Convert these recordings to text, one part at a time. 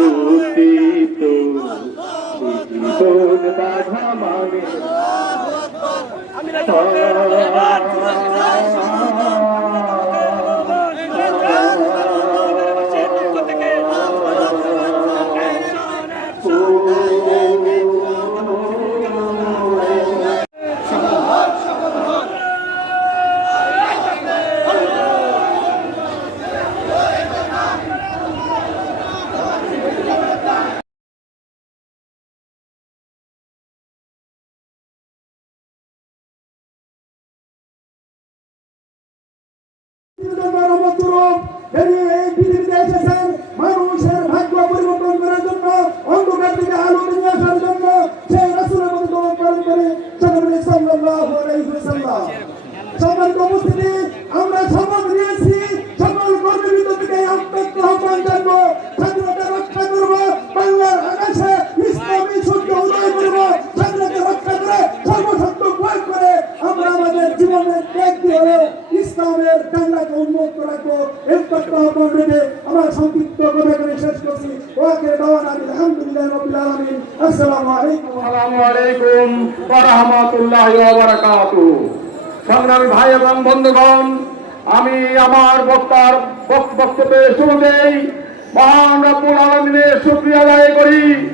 চিরুদিত জীবন বাধা পৃথিবীতে এসেছেন মানুষের ভাগ্য পরিবর্তন করার জন্য অন্ধকার থেকে আলো নিয়ে আসার জন্য সেই রাসূলের মধ্যে দমন পালন করে সকলে সাল্লাল্লাহু আলাইহি ওয়াসাল্লাম। সম্মানিত উপস্থিতি, আমরা শপথ নিয়েছি সকল কর্মীবৃন্দ থেকে আত্মত্য আহ্বান জানব স্বাধীনতা রক্ষা করব বাংলার সংগ্রামী ভাই এবং বন্ধুগণ, আমি আমার বক্তার বক- বক্তব্যের শুরুতেই মহান রব্বুল আলমিনের শুকরিয়া আদায় করি।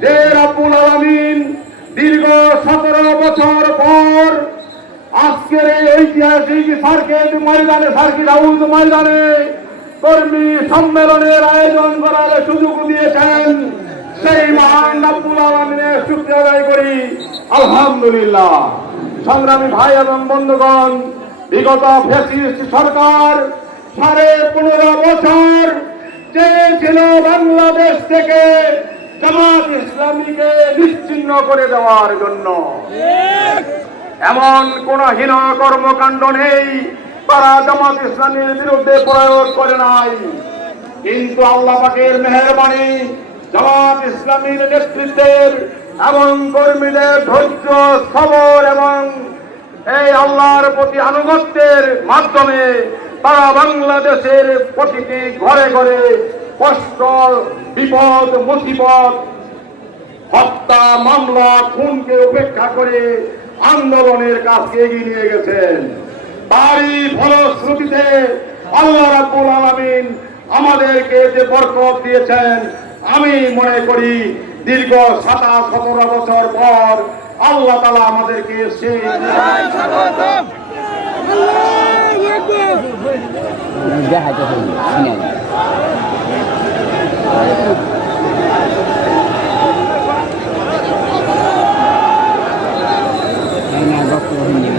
যে রব্বুল আলমিন দীর্ঘ সতেরো বছর পর আজকের এই ঐতিহাসিক সার্কিট ময়দানে সার্কিট হাউস ময়দানে কর্মী সম্মেলনের আয়োজন করার সুযোগ দিয়েছেন। সেই মহান রব্বুল আলমিনের শুক্রিয়া আদায় করি। আলহামদুলিল্লাহ। সংগ্রামী ভাই এবং বন্ধুগণ, বিগত ফ্যাসিস্ট সরকার সাড়ে পনেরো বছর চেয়েছিল বাংলাদেশ থেকে জামাত ইসলামীকে নিশ্চিহ্ন করে দেওয়ার জন্য। এমন কোন হীন কর্মকাণ্ড নেই, তারা জামাত ইসলামীর বিরুদ্ধে প্রয়োগ করে নাই। কিন্তু আল্লাহ পাকের মেহরবানি জামাত ইসলামীর নেতৃত্বের এবং কর্মীদের ধৈর্য, সবর এবং এই আল্লাহর প্রতি আনুগত্যের মাধ্যমে তারা বাংলাদেশের প্রতিটি ঘরে ঘরে কষ্ট, বিপদ, মুসিবত, হত্যা, মামলা, খুনকে উপেক্ষা করে আন্দোলনের কাজকে এগিয়ে নিয়ে গেছেন। তারই ফলশ্রুতিতে আল্লাহ রাব্বুল আলামিন আমাদেরকে যে বরকত দিয়েছেন, আমি মনে করি দীর্ঘ সাতাশ সতেরো বছর পর আল্লাহ তালা আমাদেরকে সেই হবে শুনে না বক্তব্য হিন্দি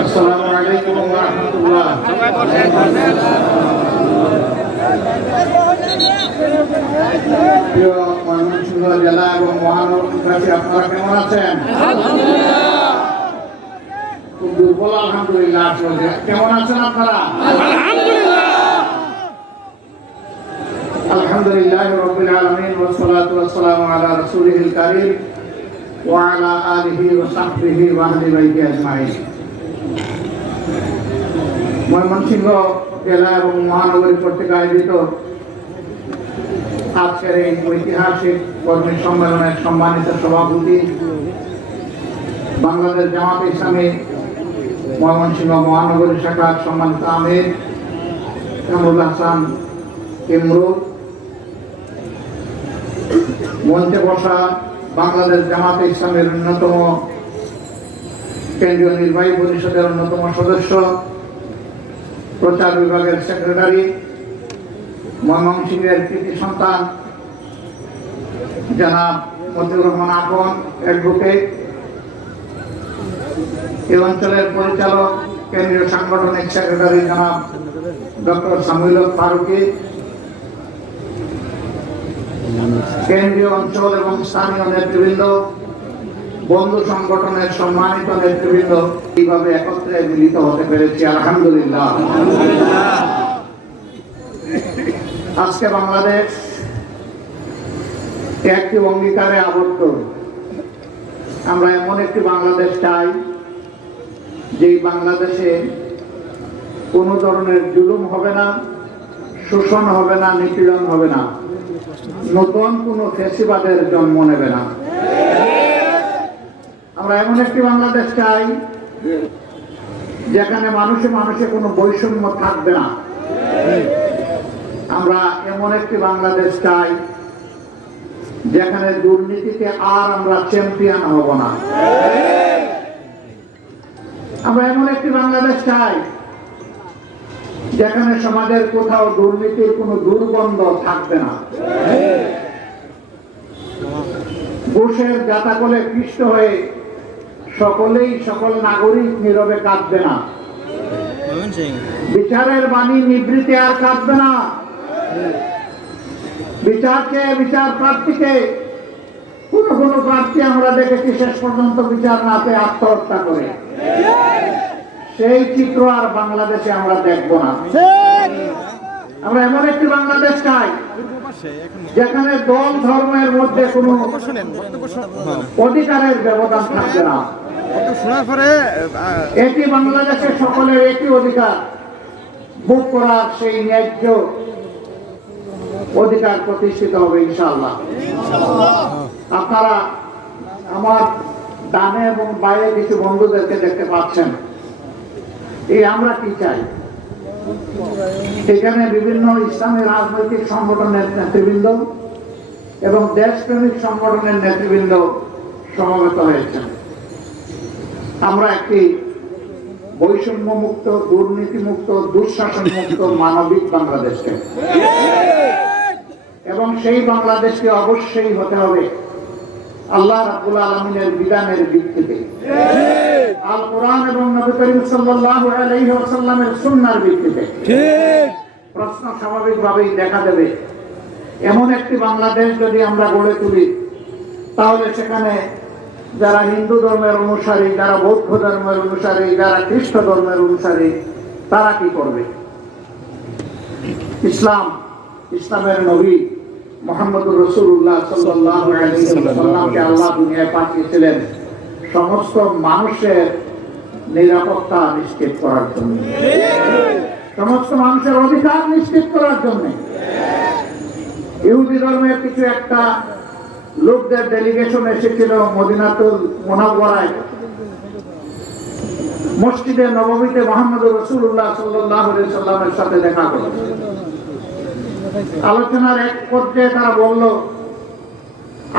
আসসালামু আলাইকুম ওয়া রাহমাতুল্লাহ প্রিয় ময়মনসিংহ জেলা এবং মহানগরবাসী আপনারা কেমন আছেন খুব দুর্বল, আলহামদুলিল্লাহ আসলে কেমন আছেন আপনারা? আলহামদুলিল্লাহ রবিল আলমিন ওসলাতু ওয়াসসালামু আলা রাসূলিহিল কারীম আলিহি ওয়া সাহবিহি ওয়া আহলি বাইতি ময়মনসিংহ জেলা এবং মহানগরী কর্তৃক আয়োজিত আজকের এই ঐতিহাসিক কর্মী সম্মেলনের সম্মানিত সভাপতি বাংলাদেশ জামাত ইসলামী ময়মনসিংহ মহানগরী শাখার সম্মানিত আমির কামরুল হাসান ইমরুল মঞ্চে বসা বাংলাদেশ জামাত ইসলামের অন্যতম কেন্দ্রীয় নির্বাহী পরিষদের অন্যতম সদস্য, প্রচার বিভাগের সেক্রেটারি, ময়মনসিংহের কৃতি সন্তান, জনাব মতিউর রহমান আপন অ্যাডভোকেট এই অঞ্চলের পরিচালক, কেন্দ্রীয় সাংগঠনিক সেক্রেটারি জনাব ডক্টর সামিল ফারুকি। কেন্দ্রীয় অঞ্চল এবং স্থানীয় নেতৃবৃন্দ, বন্ধু সংগঠনের সম্মানিত নেতৃবৃন্দ এইভাবে একত্রে মিলিত হতে পেরেছি, আলহামদুলিল্লাহ। আজকে বাংলাদেশ একটি অঙ্গীকারে আবদ্ধ। আমরা এমন একটি বাংলাদেশ চাই যেই বাংলাদেশে কোনো ধরনের জুলুম হবে না, শোষণ হবে না, নিপীড়ন হবে না, নতুন কোনো ফেসিবাদের জন্ম নেবে না। আমরা এমন একটি বাংলাদেশ চাই, যেখানে মানুষে মানুষে কোনো বৈষম্য থাকবে না। আমরা এমন একটি বাংলাদেশ চাই, যেখানে দুর্নীতিতে আর আমরা চ্যাম্পিয়ন হব না। আমরা এমন একটি বাংলাদেশ চাই, যেখানে সমাজের কোথাও দুর্নীতির কোনো দুর্গন্ধ থাকবে না। ঘুষের জাতাকলে পিষ্ট হয়ে সকলেই সকল নাগরিক নীরবে কাঁদবে না। বিচারের বাণী নিবৃত্তি আর কাঁদবে না। বিচারকে বিচার প্রার্থীকে কোন কোন প্রার্থী আমরা দেখেছি শেষ পর্যন্ত বিচার না পেয়ে আত্মহত্যা করে। সেই চিত্র আর বাংলাদেশে আমরা দেখব না। আমরা এমন একটি বাংলাদেশ চাই যেখানে দল ধর্মের মধ্যে কোনো অধিকারের ব্যবধান থাকবে না। শোনার পরে এটি বাংলাদেশের সকলের একই অধিকার। ভোগ করার সেই ন্যায্য অধিকার প্রতিষ্ঠিত হবে ইনশাআল্লাহ। আপনারা আমার ডানে এবং বাইরে কিছু বন্ধুদেরকে দেখতে পাচ্ছেন। এই আমরা কি চাই? এখানে বিভিন্ন ইসলামী রাজনৈতিক সংগঠনের নেতৃবৃন্দ এবং দেশপ্রেমিক সংগঠনের নেতৃবৃন্দ সমবেত হয়েছেন। আমরা একটি বৈষম্য মুক্ত দুর্নীতি মুক্ত দুঃশাসন মুক্ত মানবিক বাংলাদেশকে। এবং সেই বাংলাদেশকে অবশ্যই হতে হবে আল্লাহ রাবুল আলমিনের বিধানের ভিত্তিতে। আল কোরআন এবং নবী করিম সাল্লাল্লাহু আলাইহি ওয়াসাল্লামের সুন্নাহর ভিত্তিতে। প্রশ্ন স্বাভাবিকভাবেই দেখা দেবে। এমন একটি বাংলাদেশ যদি আমরা গড়ে তুলি, তাহলে সেখানে যারা হিন্দু ধর্মের অনুসারী, যারা বৌদ্ধ ধর্মের অনুসারী, যারা খ্রিস্ট ধর্মের অনুসারী, তারা কি করবে? ইসলাম, ইসলামের নবী মোহাম্মদুর রসুল্লাহ সাল্লামকে আল্লাহ দুনিয়ায় পাঠিয়েছিলেন। সমস্ত মানুষের নিরাপত্তা নিশ্চিত করার জন্য। সমস্ত মানুষের অধিকার নিশ্চিত করার জন্য। ইহুদি ধর্মের কিছু একটা লোকদের ডেলিগেশন এসেছিল মদিনাতুল মোনাব্বরায় মসজিদে নবমীতে মোহাম্মদ রসুল্লাহ সাল্লাহ সাল্লামের সাথে দেখা করল আলোচনার এক পর্যায়ে তারা বলল,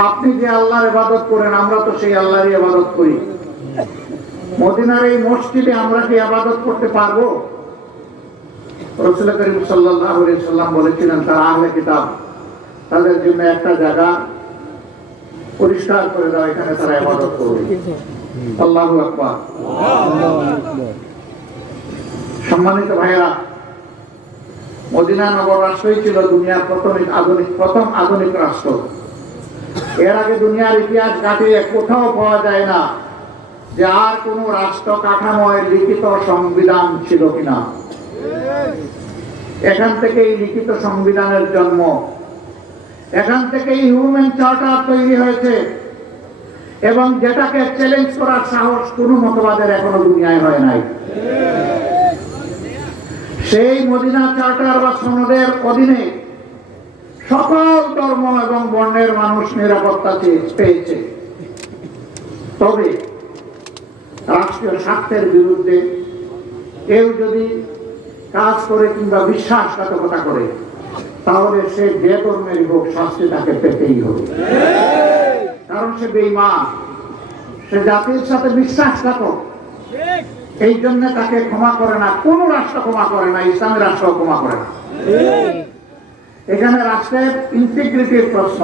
আপনি যে আল্লাহর ইবাদত করেন, আমরা তো সেই আল্লাহরই ইবাদত করি। মদিনার এই মসজিদে আমরা কি আবাদত করতে পারব? বলেছিলেন, তারা কিতাব, তাদের জন্য একটা জায়গা পরিষ্কার করে দাও, এখানে তারা ইবাদত করবে। আল্লাহু সম্মানিত ভাইয়েরা মদিনা নগর রাষ্ট্রই ছিল দুনিয়ার প্রথম আধুনিক প্রথম আধুনিক রাষ্ট্র। এর আগে দুনিয়ার ইতিহাস কাটিয়ে কোথাও পাওয়া যায় না যে আর কোন রাষ্ট্র কাঠামোয় লিখিত সংবিধান ছিল কিনা। এখান থেকেই লিখিত সংবিধানের জন্ম। এখান থেকেই হিউম্যান চার্টার তৈরি হয়েছে। এবং যেটাকে চ্যালেঞ্জ করার সাহস কোনো মতবাদের এখনও দুনিয়ায় হয় নাই। সেই মদিনা চার্টার বা সনদের অধীনে সকল ধর্ম এবং বর্ণের মানুষ নিরাপত্তা পেয়েছে। তবে রাষ্ট্রীয় স্বার্থের বিরুদ্ধে কেউ যদি কাজ করে কিংবা বিশ্বাসঘাতকতা করে, তাহলে সে যে ধর্মেরই হোক, শাস্তি তাকে পেতেই হবে। কারণ সে বেইমান সে জাতির সাথে বিশ্বাসঘাতক। এই জন্য তাকে ক্ষমা করে না, কোন রাষ্ট্র ক্ষমা করে না, ইসলামী রাষ্ট্র ক্ষমা করে না। এখানে রাষ্ট্রের ইন্টিগ্রিটির প্রশ্ন।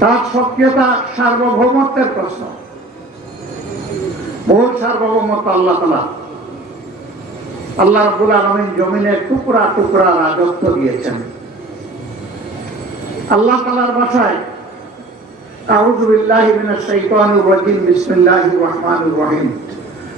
তার সক্রিয়তা সার্বভৌমত্বের প্রশ্ন। বহু সার্বভৌমত্ব আল্লাহ তালা আল্লাহ রবুল আলমিন জমিনের টুকরা টুকরা রাজত্ব দিয়েছেন। আল্লাহ তালার বাসায় আউজুবিল্লাহ বিনা শৈতানুর রহমানুর রহিম।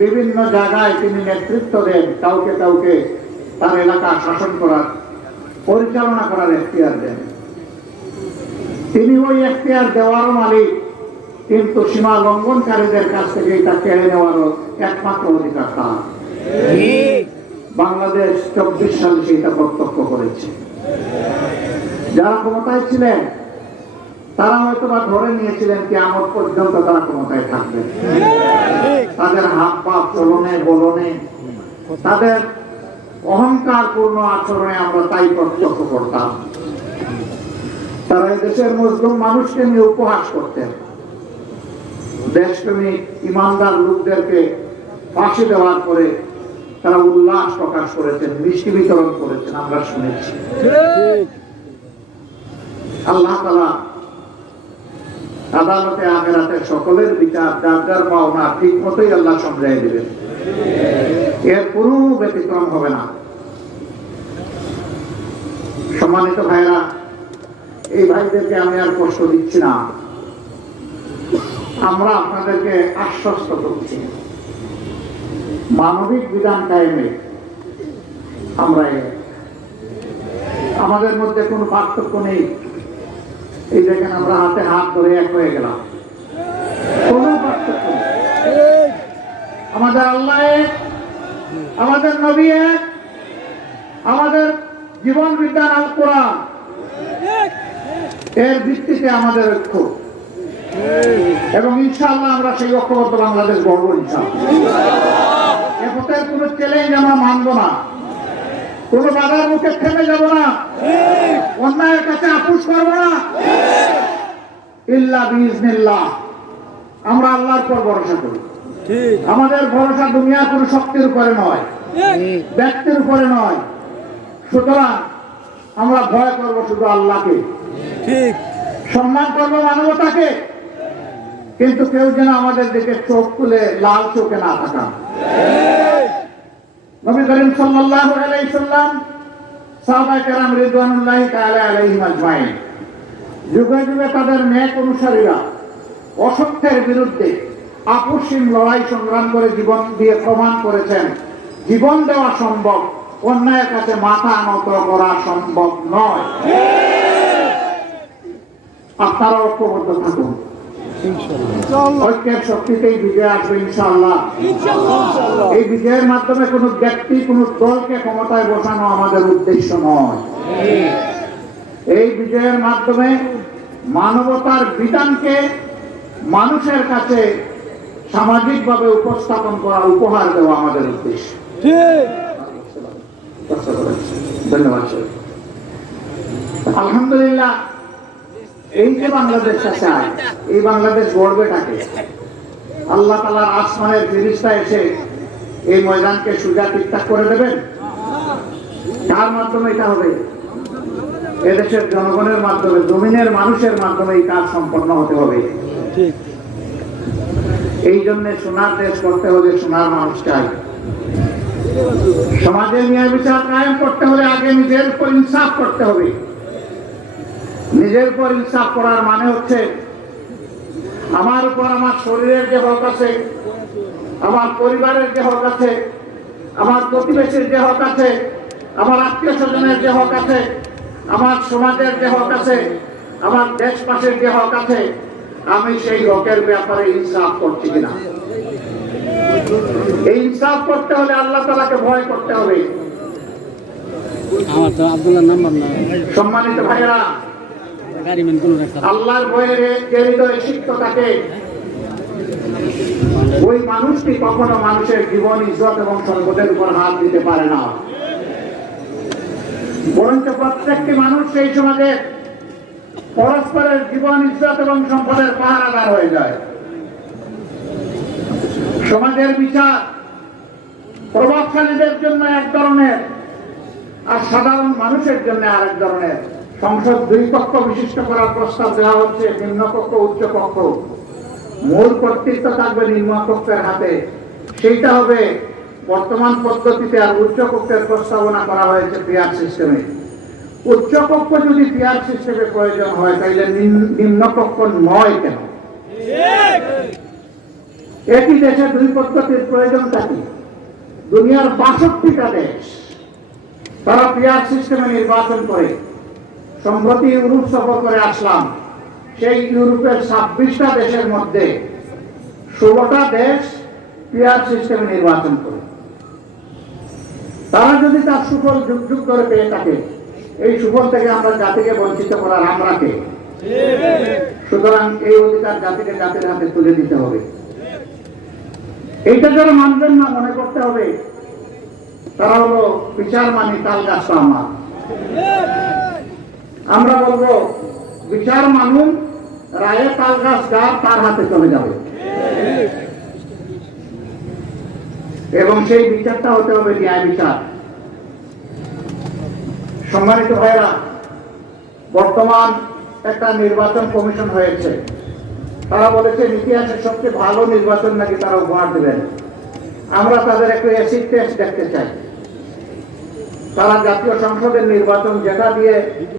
বিভিন্ন জায়গায় তিনি নেতৃত্ব দেন, কাউকে কাউকে তার এলাকা শাসন করার, পরিচালনা করার এখতিয়ার দেন। তিনি ওই এখতিয়ার দেওয়ারও মালিক, কিন্তু সীমা লঙ্ঘনকারীদের কাছ থেকে এটা কেড়ে নেওয়ারও একমাত্র অধিকার তার। বাংলাদেশ চব্বিশ সালে সেটা প্রত্যক্ষ করেছে। যারা ক্ষমতায় ছিলেন, তারা হয়তো বা ধরে নিয়েছিলেন কি আমার পর্যন্ত তারা ক্ষমতায় থাকবে। তাদের হাত পা চলনে বলনে তাদের অহংকার পূর্ণ আচরণে আমরা তাই প্রত্যক্ষ করতাম। তারা দেশের মজলুম মানুষকে নিয়ে উপহাস করতেন। দেশপ্রেমিক ইমানদার লোকদেরকে ফাঁসি দেওয়ার পরে তারা উল্লাস প্রকাশ করেছেন মিষ্টি বিতরণ করেছেন আমরা শুনেছি। আল্লাহ তালা আদালতে আখেরাতে সকলের বিচার, যার যার পাওনা, ঠিক মতোই আল্লাহ সমঝাই দেবেন। এর কোনো ব্যতিক্রম হবে না। সম্মানিত ভাইরা এই ভাইদেরকে আমি আর কষ্ট দিচ্ছি না। আমরা আপনাদেরকে আশ্বস্ত করছি। মানবিক বিধান কায়েমে আমরা আমাদের মধ্যে কোনো পার্থক্য নেই। এই দেখেন আমরা হাতে হাত ধরে এক হয়ে গেলাম। আমাদের আল্লাহ আমাদের নবী আমাদের জীবন বিজ্ঞান আল কোরআন। এর ভিত্তিতে আমাদের ঐক্য। এবং ইনশাআল্লাহ আমরা সেই ঐক্যবদ্ধ বাংলাদেশ গড়ব ইনশাআল্লাহ। এ পথের কোনো চ্যালেঞ্জ আমরা মানব না। কোনো বাধার মুখে থেমে যাব না। অন্যায়ের কাছে আপুস করব না। ইল্লা বিজনিল্লাহ আমরা আল্লাহর পর ভরসা করি। আমাদের ভরসা দুনিয়ার কোনো শক্তির উপরে নয় ব্যক্তির উপরে নয়। সুতরাং আমরা ভয় করব শুধু আল্লাহকে। সম্মান করব মানবতাকে। কিন্তু কেউ যেন আমাদের দিকে চোখ তুলে লাল চোখে না থাকা নবী করিম সাল্লাল্লাহু আলাইহি সাল্লাম সাহাবায়ে রিদওয়ানুল্লাহি তাআলা আলাইহিম আজমাইন। যুগে যুগে তাদের অনুসারীরা অসত্যের বিরুদ্ধে আপসীম লড়াই সংগ্রাম করে জীবন দিয়ে প্রমাণ করেছেন, জীবন দেওয়া সম্ভব, অন্যায়ের কাছে মাথা নত করা সম্ভব নয়। আপনারা ঐক্যবদ্ধ থাকুন। ঐক্যের শক্তিতেই বিজয় আসবে ইনশাআল্লাহ। এই বিজয়ের মাধ্যমে কোনো ব্যক্তি কোনো দলকে ক্ষমতায় বসানো আমাদের উদ্দেশ্য নয়। এই বিজয়ের মাধ্যমে মানবতার বিধানকে মানুষের কাছে সামাজিকভাবে উপস্থাপন করা উপহার দেওয়া আমাদের উদ্দেশ্য। ধন্যবাদ আলহামদুলিল্লাহ এই যে বাংলাদেশটা চায় এই বাংলাদেশ গড়বেটাকে আল্লাহ তালার আসমানের ফিরিস্তা এসে এই ময়দানকে সুজা ঠিকঠাক করে দেবেন? কার মাধ্যমে এটা হবে? এদেশের জনগণের মাধ্যমে জমিনের মানুষের মাধ্যমে এই কাজ সম্পন্ন হতে হবে। এই জন্য সোনার দেশ করতে হলে সোনার মানুষ চাই। সমাজের ন্যায় বিচার কায়েম করতে হলে আগে নিজের উপর ইনসাফ করতে হবে। নিজের উপর ইনসাফ করার মানে হচ্ছে আমার উপর আমার শরীরের যে হক আছে আমার পরিবারের যে হক আছে আমার প্রতিবেশীর যে হক আছে আমার আত্মীয় স্বজনের যে হক আছে আমার সমাজের যে হক আছে আমার দেশবাসীর যে হক আছে আমি সেই হকের ব্যাপারে ইনসাফ করছি কিনা? এই ইনসাফ করতে হলে আল্লাহ তালাকে ভয় করতে হবে। সম্মানিত ভাইয়েরা আল্লাহর ওই মানুষটি কখনো মানুষের জীবন, ইজ্জত এবং সম্পদের উপর হাত দিতে পারে না। বরঞ্চ প্রত্যেকটি মানুষ সেই সমাজে পরস্পরের জীবন, ইজ্জত এবং সম্পদের পাহারাদার হয়ে যায়। সমাজের বিচার প্রভাবশালীদের জন্য এক ধরনের আর সাধারণ মানুষের জন্য আরেক ধরনের। সংসদ দুই পক্ষ বিশিষ্ট করার প্রস্তাব দেওয়া হচ্ছে নিম্নপক্ষ উচ্চপক্ষ মূল কর্তৃত্ব থাকবে নিম্নপক্ষের হাতে। সেইটা হবে বর্তমান পদ্ধতিতে আর উচ্চপক্ষের প্রস্তাবনা করা হয়েছে পিয়ার সিস্টেমে। উচ্চপক্ষ যদি পিয়ার সিস্টেমে প্রয়োজন হয় তাহলে নিম্ন- নিম্নপক্ষ নয় কেন? একই দেশে দুই পদ্ধতির প্রয়োজন থাকে দুনিয়ার বাষট্টিটা দেশ তারা পিয়ার সিস্টেমে নির্বাচন করে। সম্প্রতি ইউরোপ সফর করে আসলাম। সেই ইউরোপের ছাব্বিশটা দেশের মধ্যে ষোলোটা দেশ পিয়ার সিস্টেমে নির্বাচন করে। তারা যদি তার সুফল যুগ যুগ করে পেয়ে থাকে, এই সুফল থেকে আমরা জাতিকে বঞ্চিত করার আমরা কে সুতরাং এই অধিকার জাতিকে জাতির হাতে তুলে দিতে হবে। এইটা যারা মানবেন না, মনে করতে হবে, তারা হলো বিচার মানি তাল গাছটা আমার। আমরা বলব, বিচার মানুন রায়ে তাল গাছ তার হাতে চলে যাবে। এবং সেই বিচারটা হতে হবে ন্যায় বিচার। সম্মানিত ভাইরা বর্তমান একটা নির্বাচন কমিশন হয়েছে। তারা বলেছে ইতিহাসের সবচেয়ে ভালো নির্বাচন নাকি তারা উপহার দেবেন। আমরা তাদের একটু অ্যাসিড টেস্ট দেখতে চাই। তারা জাতীয় সংসদের নির্বাচন যেটা দিয়ে